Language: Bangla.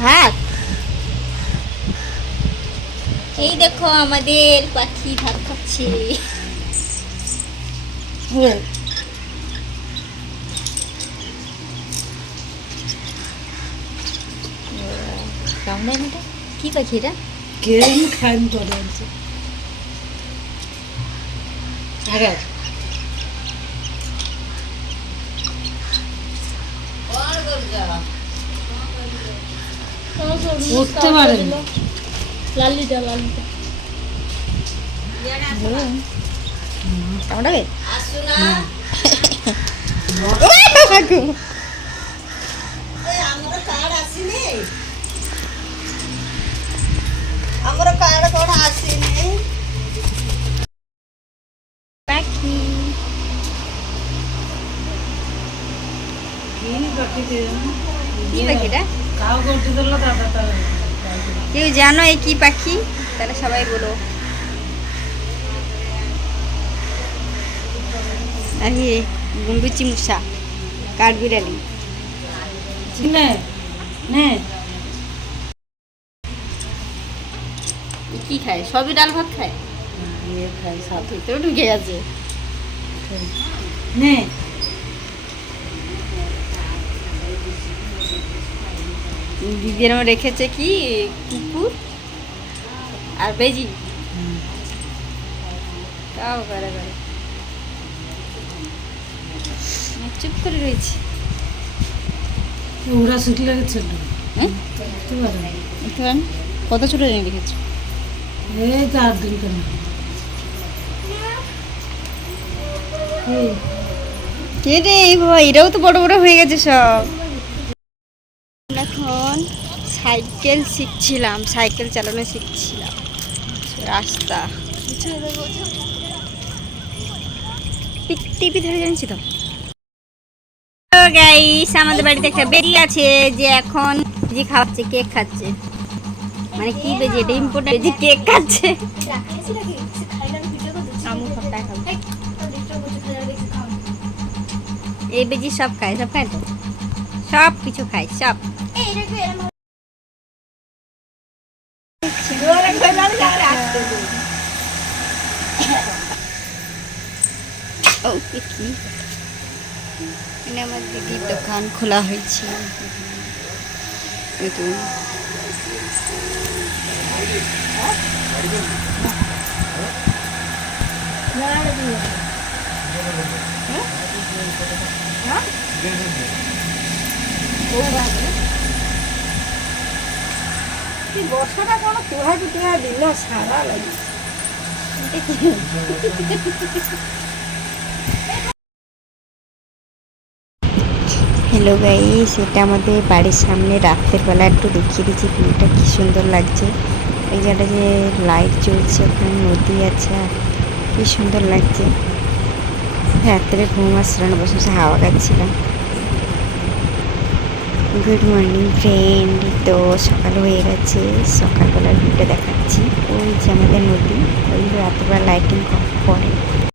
ভাত। এই দেখো আমাদের পাখি ভাত খাচ্ছে। কি পাখি এটা? গেম খান করে আছে আগে উঠতে পারে লালিটা কামড়াবে? ଆମର କାର୍ଡ କଣ ଆସିନି। পাখি কি পাখিটা? কেউ জানো এই কি পাখি? তাহলে সবাই বলো। আরে গুন্ডুচি মূষা, কাঠবিড়ালি। কি খায়? সবই ডাল ভাত খায়। সাথে তো ঢুকে আছে। দিদি আমার রেখেছে কি কুকুর আর বেজি। তাও করে করে চুপ করে রয়েছে। ওরা শিখলে গেছে কত ছোট জেনে রেখেছে? এই 4 দিন কেন কে রে? এই বাবা, এটাও তো বড় বড় হয়ে গেছে সব। এখন সাইকেল শিখছিলাম, সাইকেল চালানো শিখছিলাম। রাস্তা টিপি ধরে জানছি তো। গাইস, আমাদের বাড়িতে একটা বেরি আছে যে এখন যে খাওয়াচ্ছে, কেক খাচ্ছে। মানে কি বেজি? এটা ইম্পর্টেন্ট যে কেক খাচ্ছে। এই বেজি সব খায়, সব খায় তো, সব কিছু খায় সব। ও কি আমার দিদির দোকান খোলা হয়েছে নতুন। ବର୍ଷଟା କଣ ତୁହାକୁ ତୁହା ଦିନ ସାରା ଲାଗି। হ্যালো গাইস, এটা আমাদের বাড়ির সামনে রাতের বেলা একটু দেখিয়ে দিচ্ছি ভিউটা কি সুন্দর লাগছে। এই জায়গাটা যে লাইট জ্বলছে, ওখানে নদী আছে, কি সুন্দর লাগছে। রাত্রে ঘুম আসছিল না, বসে বসে হাওয়া খাচ্ছিলাম। Good morning friend. তো সকাল হয়ে গেছে, সকালবেলার ভিউটা দেখাচ্ছি। ওই যে আমাদের নদী, ওই রাত্রেবেলা লাইটিং পরে